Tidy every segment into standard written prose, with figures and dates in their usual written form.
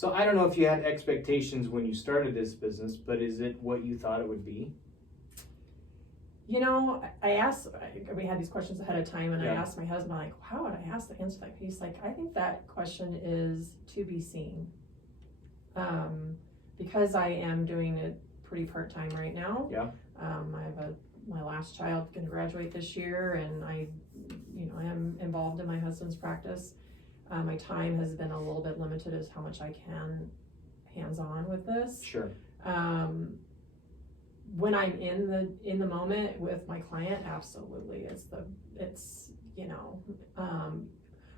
So I don't know if you had expectations when you started this business, but is it what you thought it would be? You know, we had these questions ahead of time, and I asked my husband, like, how would I answer that? He's like, I think that question is to be seen. Because I am doing it pretty part-time right now. Yeah. I have my last child going to graduate this year, and I am involved in my husband's practice. My time has been a little bit limited as how much I can hands-on with this. Sure. When I'm in the moment with my client, absolutely,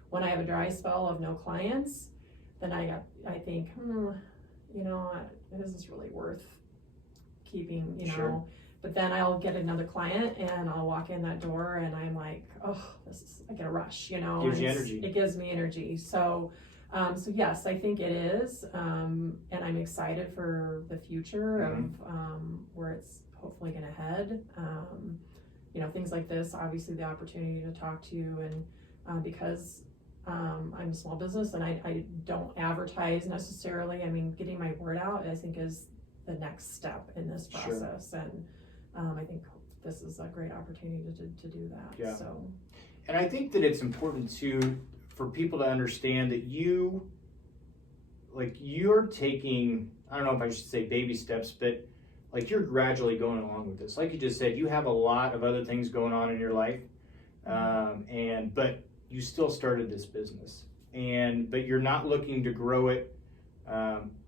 when I have a dry spell of no clients, then I think, this is really worth keeping, Sure. But then I'll get another client and I'll walk in that door and I'm like, I get a rush, Gives you energy. It gives me energy. So yes, I think it is. And I'm excited for the future of where it's hopefully going to head. Things like this, obviously the opportunity to talk to you, and because I'm a small business and I don't advertise necessarily. I mean, getting my word out, I think, is the next step in this process. Sure. And I think this is a great opportunity to do that. Yeah. So, and I think that it's important for people to understand that you're taking, I don't know if I should say baby steps, but like you're gradually going along with this. Like you just said, you have a lot of other things going on in your life, but you still started this business, but you're not looking to grow it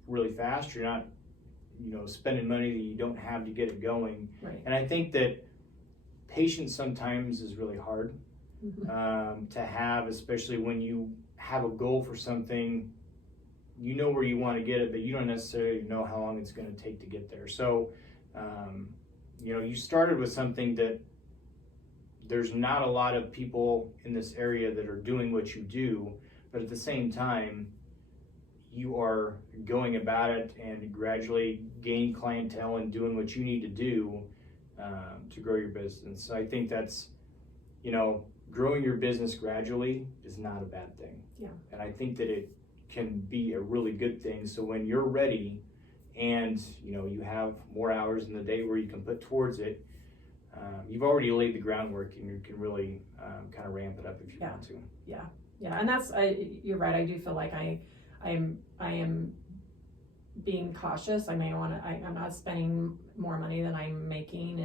really fast. You're not, spending money that you don't have to get it going. Right. And I think that patience sometimes is really hard to have, especially when you have a goal for something. You know where you want to get it, but you don't necessarily know how long it's going to take to get there. So, you started with something that there's not a lot of people in this area that are doing what you do, but at the same time, you are going about it and gradually gaining clientele and doing what you need to do to grow your business. So I think that's, growing your business gradually is not a bad thing. Yeah. And I think that it can be a really good thing. So when you're ready and, you have more hours in the day where you can put towards it, you've already laid the groundwork and you can really kind of ramp it up if you want to. Yeah. And that's, you're right. I do feel like I am being cautious. I'm not spending more money than I'm making,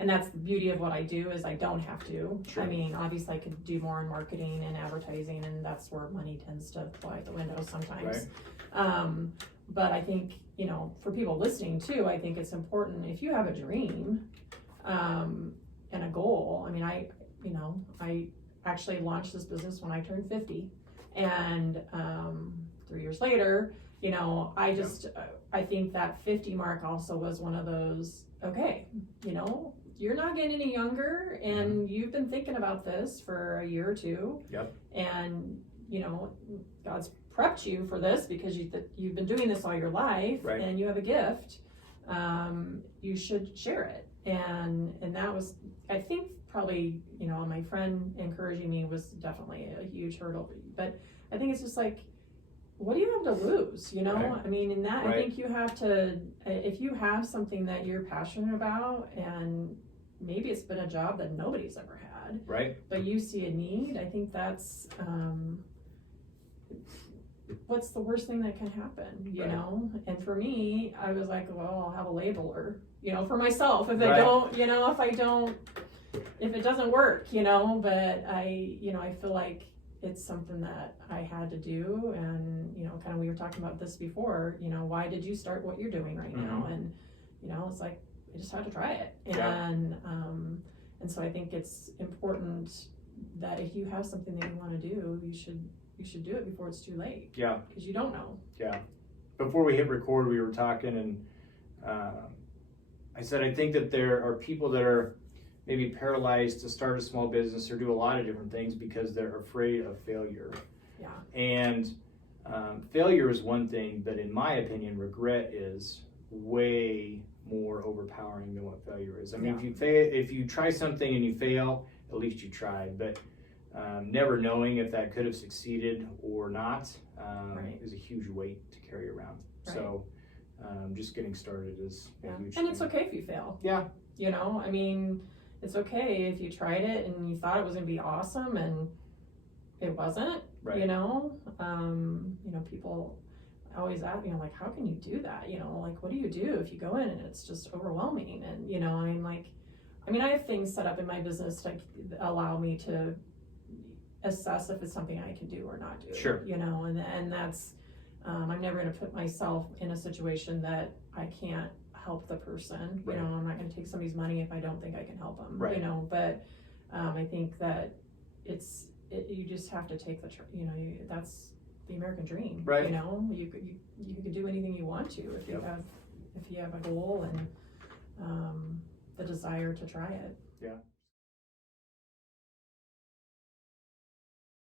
and that's the beauty of what I do is I don't have to. Sure. I mean, obviously I could do more in marketing and advertising, and that's where money tends to fly out the window sometimes. Right. But I think, for people listening too, I think it's important if you have a dream and a goal. I mean, I actually launched this business when I turned 50. And 3 years later, I think that 50 mark also was one of those, okay, you're not getting any younger and you've been thinking about this for a year or two. Yep. And, God's prepped you for this because you've been doing this all your life, right, and you have a gift. You should share it. And that was, I think, probably, my friend encouraging me was definitely a huge hurdle. But I think it's just like, what do you have to lose? Right. I mean, in that, right. I think you have to, if you have something that you're passionate about, and maybe it's been a job that nobody's ever had, right, but you see a need, I think that's, what's the worst thing that can happen, right. And for me, I was like, well, I'll have a labeler, for myself, if if it doesn't work, but I feel like it's something that I had to do. And, kind of, we were talking about this before, why did you start what you're doing right now? And, it's like, I just had to try it. And so I think it's important that if you have something that you want to do, you should do it before it's too late. Yeah. Because you don't know. Yeah. Before we hit record, we were talking, and I said, I think that there are people that are maybe paralyzed to start a small business or do a lot of different things because they're afraid of failure. Yeah. And failure is one thing, but in my opinion, regret is way more overpowering than what failure is. I mean, if you try something and you fail, at least you tried. But never knowing if that could have succeeded or not Right. is a huge weight to carry around. Right. So just getting started is a huge And thing. it's okay if you fail. Yeah. You know, I mean, it's okay if you tried it and you thought it was going to be awesome and it wasn't. Right. You know, people always ask, like, how can you do that? Like, what do you do if you go in and it's just overwhelming? And, I'm like, I have things set up in my business to allow me to assess if it's something I can do or not do. Sure. And that's, I'm never going to put myself in a situation that I can't help the person. Right. I'm not going to take somebody's money if I don't think I can help them. Right. But I think that you just have to take that's the American dream. Right. You could do anything you want to if you have a goal and the desire to try it. Yeah.